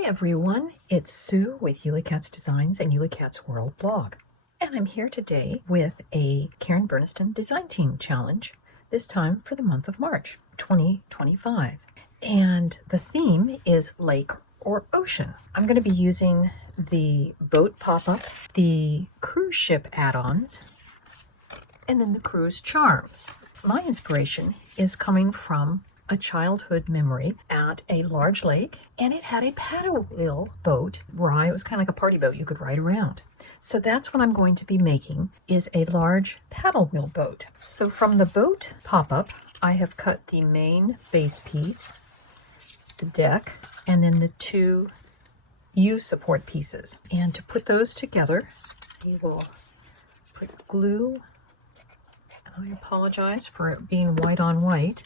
Hi everyone, it's Sue with Ully Cat's Designs and Ully Cat's World blog. And I'm here today with a Karen Burniston Design Team Challenge, this time for the month of March 2025. And the theme is lake or ocean. I'm going to be using the boat pop-up, the cruise ship add-ons, and then the cruise charms. My inspiration is coming from a childhood memory at a large lake, and it had a paddle wheel boat where it was kind of like a party boat you could ride around. So that's what I'm going to be making, is a large paddle wheel boat. So from the boat pop-up, I have cut the main base piece, the deck, and then the two U-support pieces. And to put those together, we will put glue, and I apologize for it being white on white.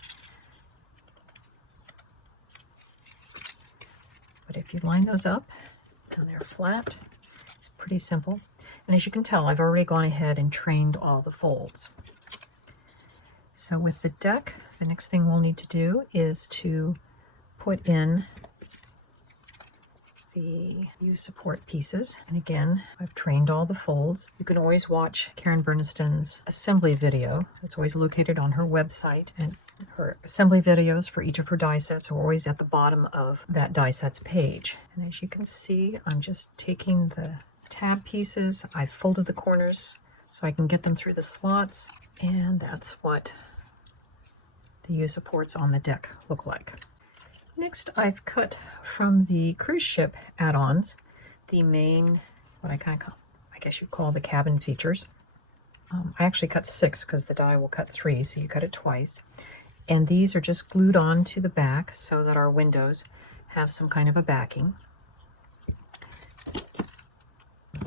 But if you line those up and they're flat, it's pretty simple. And as you can tell, I've already gone ahead and trained all the folds. So with the deck, the next thing we'll need to do is to put in the U-support pieces. And again, I've trained all the folds. You can always watch Karen Burniston's assembly video. It's always located on her website, and her assembly videos for each of her die sets are always at the bottom of that die sets page. And as you can see, I'm just taking the tab pieces, I folded the corners so I can get them through the slots, and that's what the U-supports on the deck look like. Next, I've cut from the cruise ship add-ons the main, what I guess you'd call the cabin features. I actually cut 6 because the die will cut 3, so you cut it twice. And these are just glued on to the back so that our windows have some kind of a backing.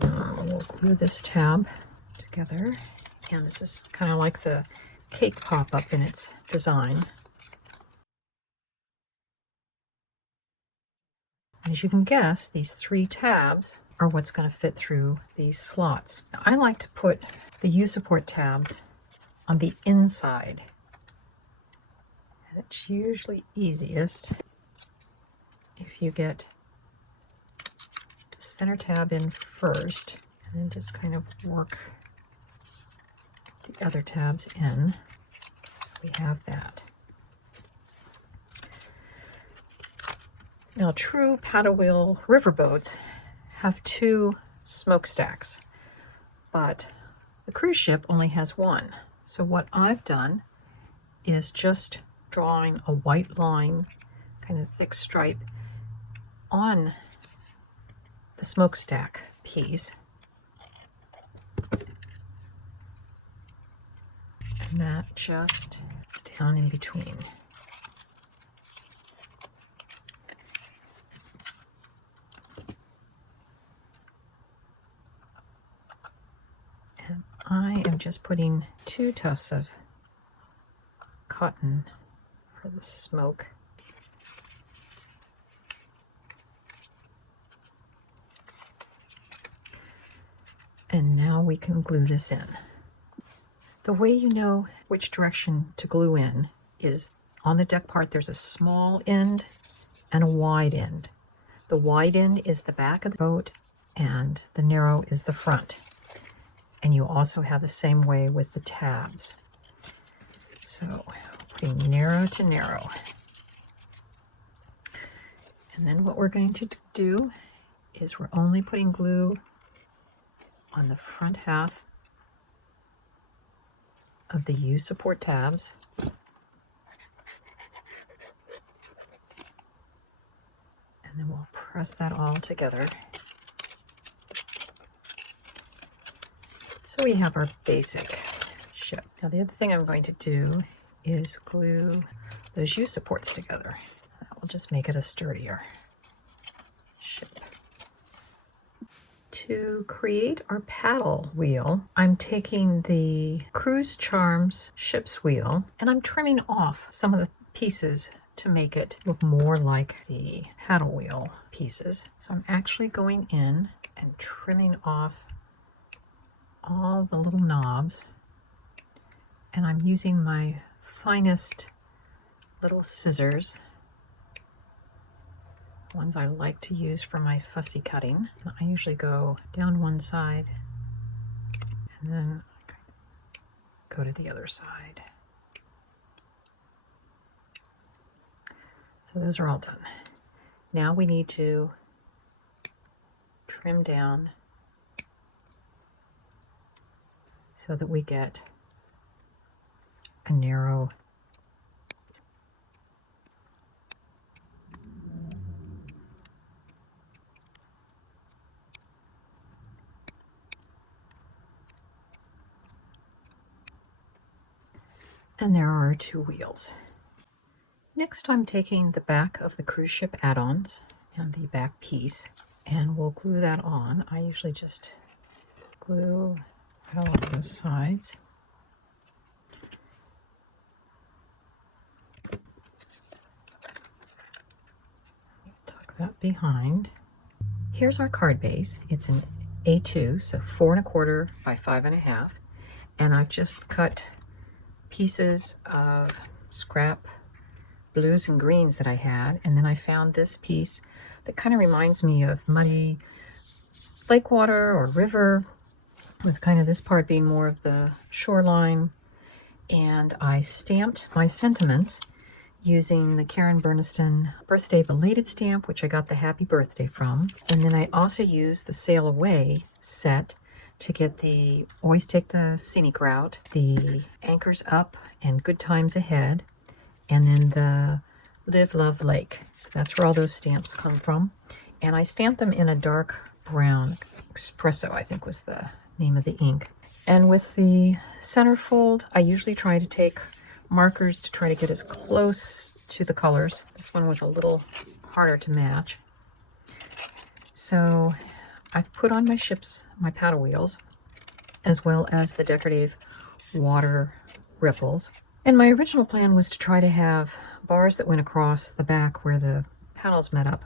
We'll glue this tab together, and this is kind of like the cake pop-up in its design. As you can guess, these 3 tabs are what's going to fit through these slots. Now, I like to put the U-support tabs on the inside. And it's usually easiest if you get the center tab in first and then just kind of work the other tabs in. So we have that. Now, true paddle wheel riverboats have 2 smokestacks, but the cruise ship only has 1. So what I've done is just drawing a white line, kind of thick stripe, on the smokestack piece. And that just is down in between. I am just putting 2 tufts of cotton for the smoke. And now we can glue this in. The way you know which direction to glue in is on the deck part there's a small end and a wide end. The wide end is the back of the boat and the narrow is the front. And you also have the same way with the tabs. So putting narrow to narrow. And then what we're going to do is we're only putting glue on the front half of the U-support tabs. And then we'll press that all together. So we have our basic ship. Now the other thing I'm going to do is glue those U-supports together. That will just make it a sturdier ship. To create our paddle wheel, I'm taking the Cruise Charms ship's wheel and I'm trimming off some of the pieces to make it look more like the paddle wheel pieces. So I'm actually going in and trimming off all the little knobs, and I'm using my finest little scissors ones I like to use for my fussy cutting. I usually go down one side and then go to the other side. So those are all done. Now we need to trim down so that we get a narrow and there are our two wheels. Next, I'm taking the back of the cruise ship add-ons and the back piece, and we'll glue that on. I usually just glue along those sides. Tuck that behind. Here's our card base. It's an A2, so 4 1/4 by 5 1/2, and I've just cut pieces of scrap blues and greens that I had, and then I found this piece that kind of reminds me of muddy lake water or river, with kind of this part being more of the shoreline. And I stamped my sentiments using the Karen Burniston birthday belated stamp, which I got the happy birthday from. And then I also used the Sail Away set to get the Always Take the Scenic Route, the Anchors Up and Good Times Ahead, and then the Live Love Lake. So that's where all those stamps come from. And I stamped them in a dark brown. Espresso, I think, was the name of the ink. And with the centerfold, I usually try to take markers to try to get as close to the colors. This one was a little harder to match. So I've put on my ships, my paddle wheels, as well as the decorative water ripples. And my original plan was to try to have bars that went across the back where the paddles met up.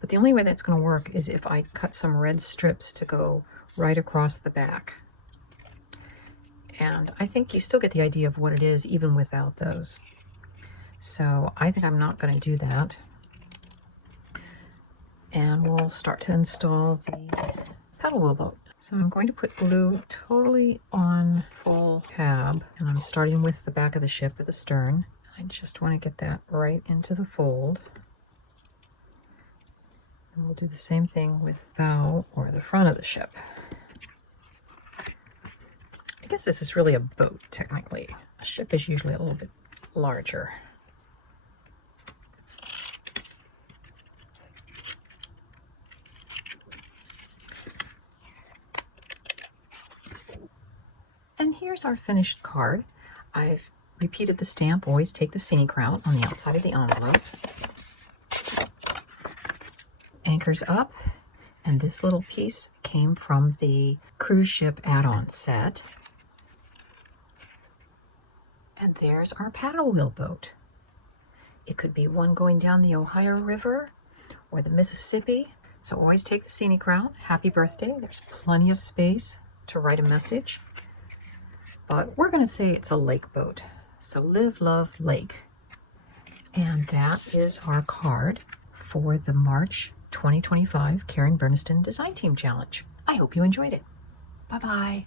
But the only way that's going to work is if I cut some red strips to go right across the back. And I think you still get the idea of what it is even without those. So I think I'm not going to do that. And we'll start to install the paddle wheel boat. So I'm going to put glue totally on full tab, and I'm starting with the back of the ship at the stern. I just want to get that right into the fold. And we'll do the same thing with bow or the front of the ship. I guess this is really a boat, technically. A ship is usually a little bit larger. And here's our finished card. I've repeated the stamp, Always Take the Scenic Route, on the outside of the envelope. Anchors Up, and this little piece came from the cruise ship add-on set. And there's our paddle wheel boat. It could be one going down the Ohio River or the Mississippi. So always take the scenic route. Happy birthday. There's plenty of space to write a message. But we're going to say it's a lake boat. So Live, Love, Lake. And that is our card for the March 2025 Karen Burniston Design Team Challenge. I hope you enjoyed it. Bye-bye.